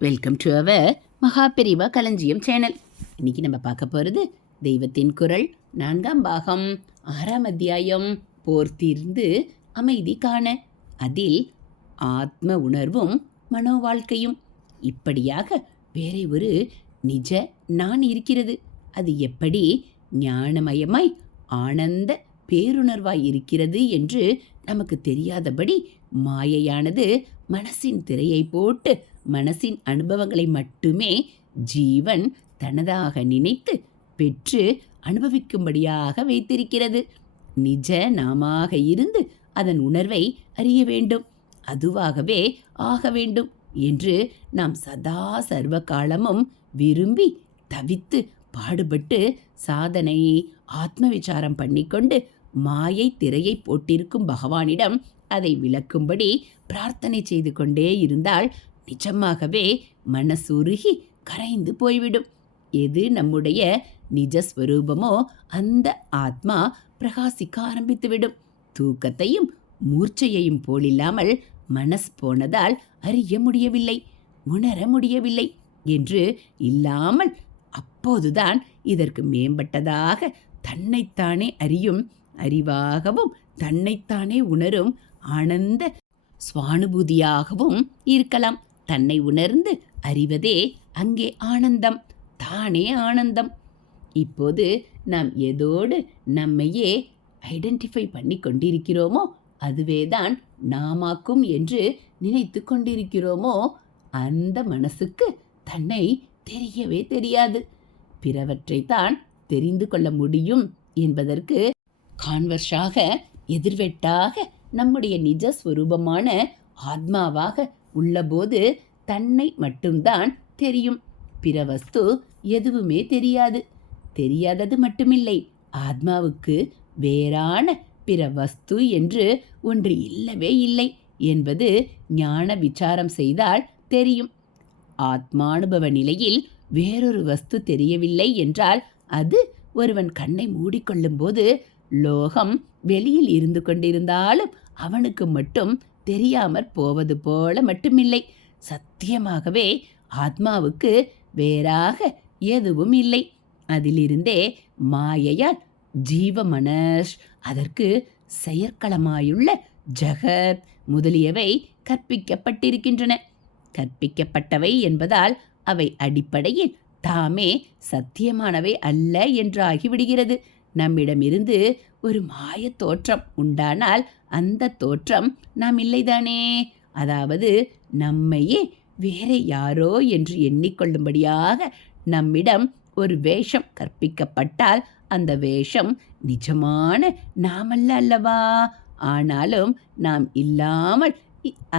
Welcome to our Maha Periyava களஞ்சியம் channel. இன்னைக்கு நம்ம பார்க்க போகிறது தெய்வத்தின் குரல் 4ஆம் பாகம் 6ஆம் அத்தியாயம் போர் தீர்ந்து அமைதி காண. அதில் ஆத்ம உணர்வும் மனோ வாழ்க்கையும். இப்படியாக வேறே ஒரு நிஜ நான் இருக்கிறது. அது எப்படி ஞானமயமாய் ஆனந்த பேருணர்வாய் இருக்கிறது என்று நமக்கு தெரியாதபடி மாயையானது மனசின் திரையை போட்டு மனசின் அனுபவங்களை மட்டுமே ஜீவன் தனதாக நினைத்து பெற்று அனுபவிக்கும்படியாக வைத்திருக்கிறது. நிஜ நாமாக இருந்து அதன் உணர்வை அறிய வேண்டும், அதுவாகவே ஆக வேண்டும் என்று நாம் சதா சர்வ காலமும் விரும்பி தவித்து பாடுபட்டு சாதனை ஆத்ம விசாரம் பண்ணிக்கொண்டு மாயை திரையை போட்டிருக்கும் பகவானிடம் அதை விளக்கும்படி பிரார்த்தனை செய்து கொண்டே இருந்தால் நிஜமாகவே மனசுருகி கரைந்து போய்விடும். எது நம்முடைய நிஜஸ்வரூபமோ அந்த ஆத்மா பிரகாசிக்க ஆரம்பித்துவிடும். தூக்கத்தையும் மூர்ச்சையையும் போலில்லாமல் மனசு போனதால் அறிய முடியவில்லை, உணர முடியவில்லை என்று இல்லாமல் அப்போதுதான் இதற்கு மேம்பட்டதாக தன்னைத்தானே அறியும் அறிவாகவும் தன்னைத்தானே உணரும் ஆனந்த சுவானுபூதியாகவும் இருக்கலாம். தன்னை உணர்ந்து அறிவதே அங்கே ஆனந்தம், தானே ஆனந்தம். இப்போது நாம் எதோடு நம்மையே ஐடென்டிஃபை பண்ணி கொண்டிருக்கிறோமோ அதுவேதான் நாமாக்கும் என்று நினைத்து கொண்டிருக்கிறோமோ அந்த மனசுக்கு தன்னை தெரியவே தெரியாது. பிறவற்றைத்தான் தெரிந்து கொள்ள முடியும் என்பதற்கு கான்வர்ஸாக எதிர்வெட்டாக நம்முடைய நிஜஸ்வரூபமான ஆத்மாவாக உள்ளபோது தன்னை மட்டும்தான் தெரியும். பிற வஸ்து எதுவுமே தெரியாது. தெரியாதது மட்டுமில்லை, ஆத்மாவுக்கு வேறான பிற வஸ்து என்று ஒன்று இல்லவே இல்லை என்பது ஞான விசாரம் செய்தால் தெரியும். ஆத்மானுபவ நிலையில் வேறொரு வஸ்து தெரியவில்லை என்றால் அது ஒருவன் கண்ணை மூடிக்கொள்ளும் போது லோகம் வெளியில் இருந்து கொண்டிருந்தாலும் அவனுக்கு மட்டும் தெரியாமற் போவது போல மட்டுமில்லை. சத்தியமாகவே ஆத்மாவுக்கு வேறாக எதுவும் இல்லை. அதிலிருந்தே மாயையால் ஜீவ மனஸ், அதற்கு செயற்களமாயுள்ள ஜகத் முதலியவை கற்பிக்கப்பட்டிருக்கின்றன. கற்பிக்கப்பட்டவை என்பதால் அவை அடிப்படையில் தாமே சத்தியமானவை அல்ல என்றாகிவிடுகிறது. நம்மிடமிருந்து ஒரு மாய தோற்றம் உண்டானால் அந்த தோற்றம் நாம் இல்லைதானே. அதாவது நம்மையே வேற யாரோ என்று எண்ணிக்கொள்ளும்படியாக நம்மிடம் ஒரு வேஷம் கற்பிக்கப்பட்டால் அந்த வேஷம் நிஜமான நாமல்ல அல்லவா. ஆனாலும் நாம் இல்லாமல்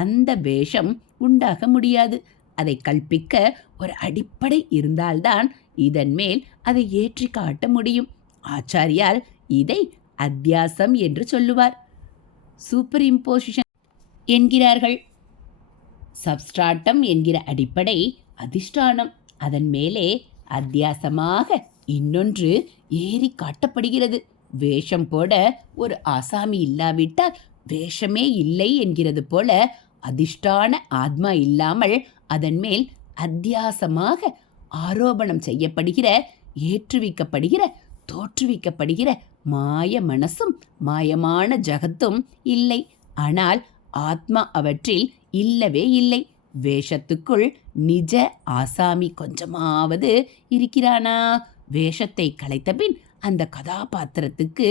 அந்த வேஷம் உண்டாக முடியாது. அதை கற்பிக்க ஒரு அடிப்படை இருந்தால்தான் இதன் மேல் அதை ஏற்றி காட்ட முடியும். ஆச்சாரியால் இதை அத்தியாசம் என்று சொல்லுவார். சூப்பர் இம்போசிஷன் என்கிறார்கள். சப்ஸ்ட்ராட்டம் என்கிற அடிப்படை அதிஷ்டானம், அதன் மேலே அத்தியாசமாக இன்னொன்று ஏறி காட்டப்படுகிறது. வேஷம் போட ஒரு ஆசாமி இல்லாவிட்டால் வேஷமே இல்லை என்கிறது போல அதிஷ்டான ஆத்மா இல்லாமல் அதன் மேல் அத்தியாசமாக ஆரோபணம் செய்யப்படுகிற, ஏற்றுவிக்கப்படுகிற, தோற்றுவிக்கப்படுகிற மாய மனசும் மாயமான ஜகத்தும் இல்லை. ஆனால் ஆத்மா அவற்றில் இல்லவே இல்லை. வேஷத்துக்குள் நிஜ ஆசாமி கொஞ்சமாவது இருக்கிறானா? வேஷத்தை கலைத்தபின் அந்த கதாபாத்திரத்துக்கு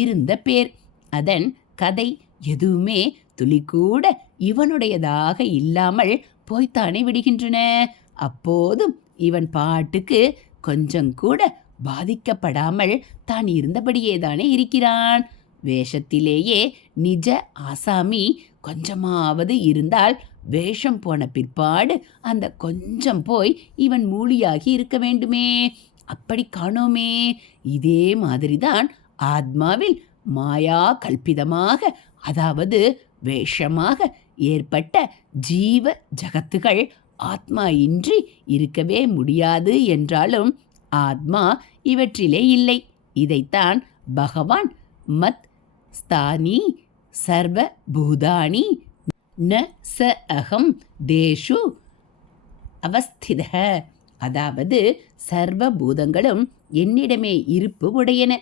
இருந்த பேர், அதன் கதை எதுவுமே துளிக்கூட இவனுடையதாக இல்லாமல் போய்த்தானே விடுகின்றன. அப்போதும் இவன் பாட்டுக்கு கொஞ்சம் கூட பாதிக்கப்படாமல் தான் இருந்தபடியேதானே இருக்கிறான். வேஷத்திலேயே நிஜ ஆசாமி கொஞ்சமாவது இருந்தால் வேஷம் போன பிற்பாடு அந்த கொஞ்சம் போய் இவன் மூலியாகி இருக்க வேண்டுமே. அப்படி காணோமே. இதே மாதிரிதான் ஆத்மாவில் மாயா கல்பிதமாக, அதாவது வேஷமாக ஏற்பட்ட ஜீவ ஜகத்துகள் ஆத்மா இன்றி இருக்கவே முடியாது என்றாலும் ஆத்மா இவற்றிலே இல்லை. இதைத்தான் பகவான் மத் ஸ்தானி சர்வ பூதானி ந ச அகம் தேஷு அவஸ்திதः, அதாவது சர்வ பூதங்களும் என்னிடமே இருப்பு உடையன,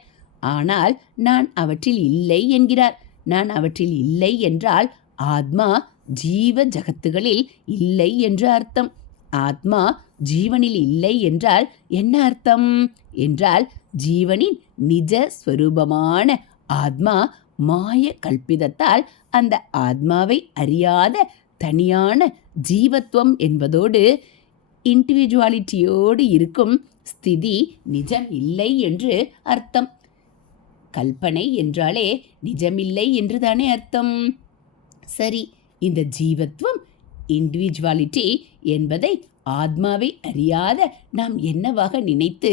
ஆனால் நான் அவற்றில் இல்லை என்கிறார். நான் அவற்றில் இல்லை என்றால் ஆத்மா ஜீவ ஜகத்துகளில் இல்லை என்று அர்த்தம். ஆத்மா ஜீவனில் இல்லை என்றால் என்ன அர்த்தம் என்றால், ஜீவனின் நிஜ ஸ்வரூபமான ஆத்மா மாய கல்பிதத்தால் அந்த ஆத்மாவை அறியாத தனியான ஜீவத்துவம் என்பதோடு இண்டிவிஜுவாலிட்டியோடு இருக்கும் ஸ்திதி நிஜம் இல்லை என்று அர்த்தம். கல்பனை என்றாலே நிஜமில்லை என்று தானே அர்த்தம். சரி, இந்த ஜீவத்துவம் இண்டிவிஜுவாலிட்டி என்பதை ஆத்மாவை அறியாத நாம் என்னவாக நினைத்து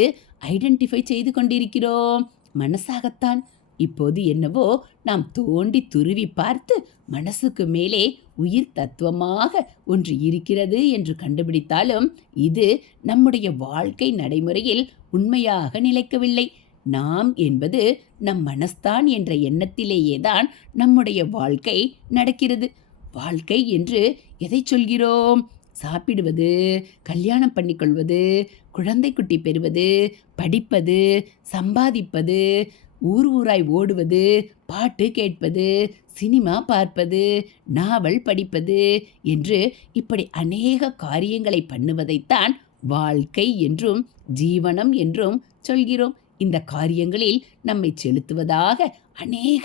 ஐடென்டிஃபை செய்து கொண்டிருக்கிறோம்? மனசாகத்தான். இப்போது என்னவோ நாம் தோண்டி துருவி பார்த்து மனசுக்கு மேலே உயிர் தத்துவமாக ஒன்று இருக்கிறது என்று கண்டுபிடித்தாலும் இது நம்முடைய வாழ்க்கை நடைமுறையில் உண்மையாக நிலைக்கவில்லை. நாம் என்பது நம் மனஸ்தான் என்ற எண்ணத்திலேயே தான் நம்முடைய வாழ்க்கை நடக்கிறது. வாழ்க்கை என்று எதை சொல்கிறோம்? சாப்பிடுவது, கல்யாணம் பண்ணிக்கொள்வது, குழந்தை குட்டி பெறுவது, படிப்பது, சம்பாதிப்பது, ஊர் ஊராய் ஓடுவது, பாட்டு கேட்பது, சினிமா பார்ப்பது, நாவல் படிப்பது என்று இப்படி அநேக காரியங்களை பண்ணுவதைத்தான் வாழ்க்கை என்றும் ஜீவனம் என்றும் சொல்கிறோம். இந்த காரியங்களில் நம்மை செலுத்துவதாக அநேக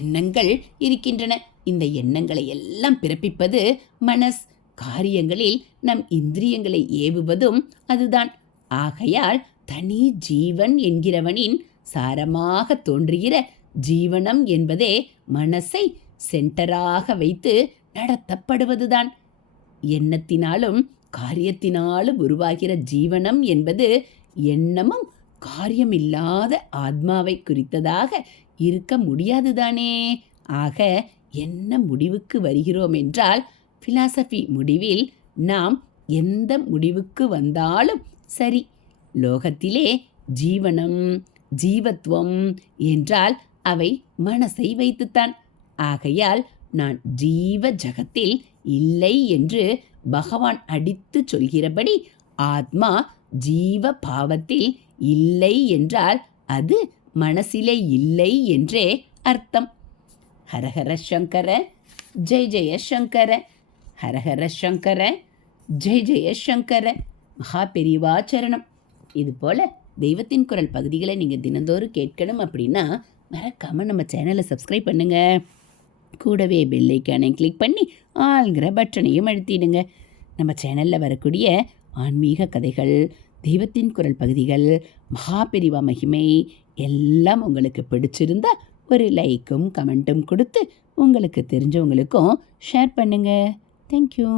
எண்ணங்கள் இருக்கின்றன. இந்த எண்ணங்களை எல்லாம் பிறப்பிப்பது மனஸ். காரியங்களில் நம் இந்திரியங்களை ஏவுவதும் அதுதான். ஆகையால் தனி ஜீவன் என்கிறவனின் சாரமாக தோன்றுகிற ஜீவனம் என்பதே மனசை சென்டராக வைத்து நடத்தப்படுவதுதான். எண்ணத்தினாலும் காரியத்தினாலும் உருவாகிற ஜீவனம் என்பது எண்ணமும் காரியமில்லாத ஆத்மாவை குறித்ததாக இருக்க முடியாதுதானே. ஆக என்ன முடிவுக்கு வருகிறோம் என்றால், பிலாசபி முடிவில் நாம் எந்த முடிவுக்கு வந்தாலும் சரி, லோகத்திலே ஜீவனம் ஜீவத்துவம் என்றால் அவை மனசை வைத்துத்தான். ஆகையால் நான் ஜீவ ஜகத்தில் இல்லை என்று பகவான் அடித்து சொல்கிறபடி ஆத்மா ஜீவ பாவத்தில் இல்லை என்றால் அது மனசிலே இல்லை என்றே அர்த்தம். ஹரஹர சங்கர ஜெய் ஜெய சங்கர, ஹரஹர சங்கர ஜெய் ஜெய சங்கர. மகா பெரிவாச்சரணம். இதுபோல் தெய்வத்தின் குரல் பகுதிகளை நீங்கள் தினந்தோறும் கேட்கணும் அப்படின்னா மறக்காமல் நம்ம சேனலை சப்ஸ்கிரைப் பண்ணுங்கள். கூடவே பெல் ஐக்கானை கிளிக் பண்ணி ஆள்கிற பட்டனையும் அழுத்திடுங்க. நம்ம சேனலில் வரக்கூடிய ஆன்மீக கதைகள், தெய்வத்தின் குரல் பகுதிகள், மகா பெரிவா மகிமை எல்லாம் உங்களுக்கு பிடிச்சிருந்தா ஒரு லைக்கும் கமெண்ட்டும் கொடுத்து உங்களுக்கு தெரிஞ்சவங்களுக்கும் ஷேர் பண்ணுங்கள். தேங்க்யூ.